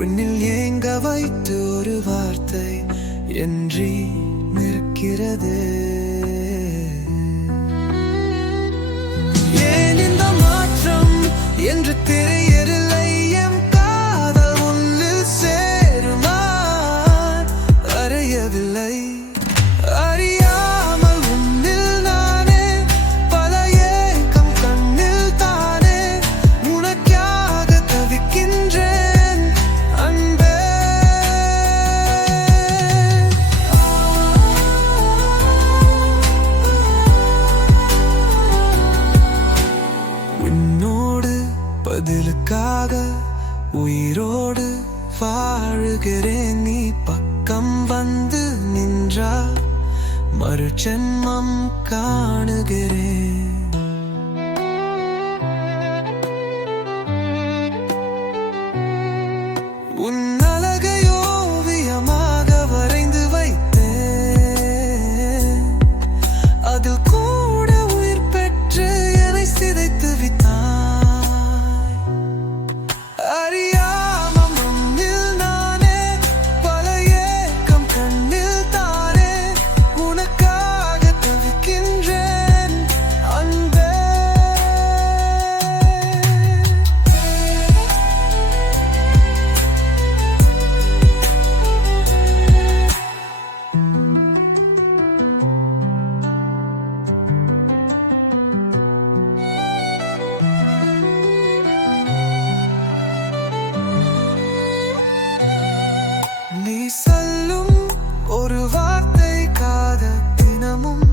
விண்ணில் ஏங்க வைத்து ஒரு வார்த்தை என்றி நிற்கிறது. ஏன் இந்த மாற்றம் என்று தெரியவில்லை. எம் காதல் உன்னில் சேருமா அறியவில்லை. அறியாமல் உன்னில் நானே பல ஏக்கம் கண்ணில் தானே உனக்காக தவிக்கின்றேன் அன்பே. உன்னோடு பதிலுக்காக உயிரோடு வாழுகிறேன். நீ பக்கம் வந்து நின்றால் மறுஜென்மம் காணுகிறேன். உன் அழகை ஓவியமாக வரைந்து வைத்தேன். அதில் கூட உயிர் பெற்று என்னை சிதைத்து விட்டாய். அறியாமல் உன்னில் நானே பல ஏக்கம் கண்ணில் தானே உனக்காக தவிக்கின்றேன் அன்பே. நீ சொல்லும் ஒரு வார்த்தைக்காக தினமும்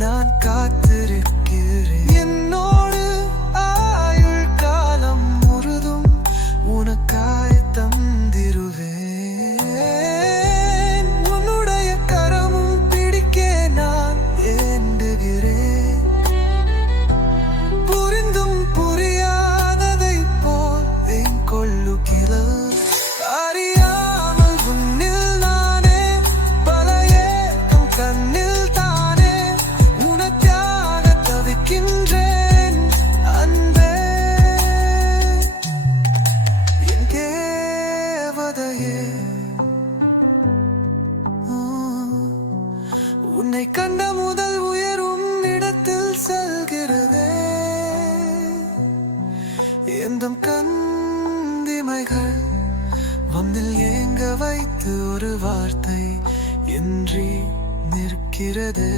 நான் காத்திருக்கிறேன். என்னோடு ஆயுள் காலம் முழுதும் உனக்காய் தந்திருவேன். உன்னுடைய கரமும் பிடிக்க நான் ஏண்டுகிறேன். புரிந்தும் புரியாததை போல் என் கொள்ளுகிறது. அறியாமல் உன்னில் நானே பல ஏக்கம் கண்ணில் தானே உனக்காக தவிக்கின்றேன் அன்பே. என் தேவதையே, உன்னை கண்ட முதல் உயரும் இடத்தில் செல்கிறதே. எந்தம் கந்திமைகள் வந்தில் ஏங்க வைத்து ஒரு வார்த்தை என்றி நிற்கிறது.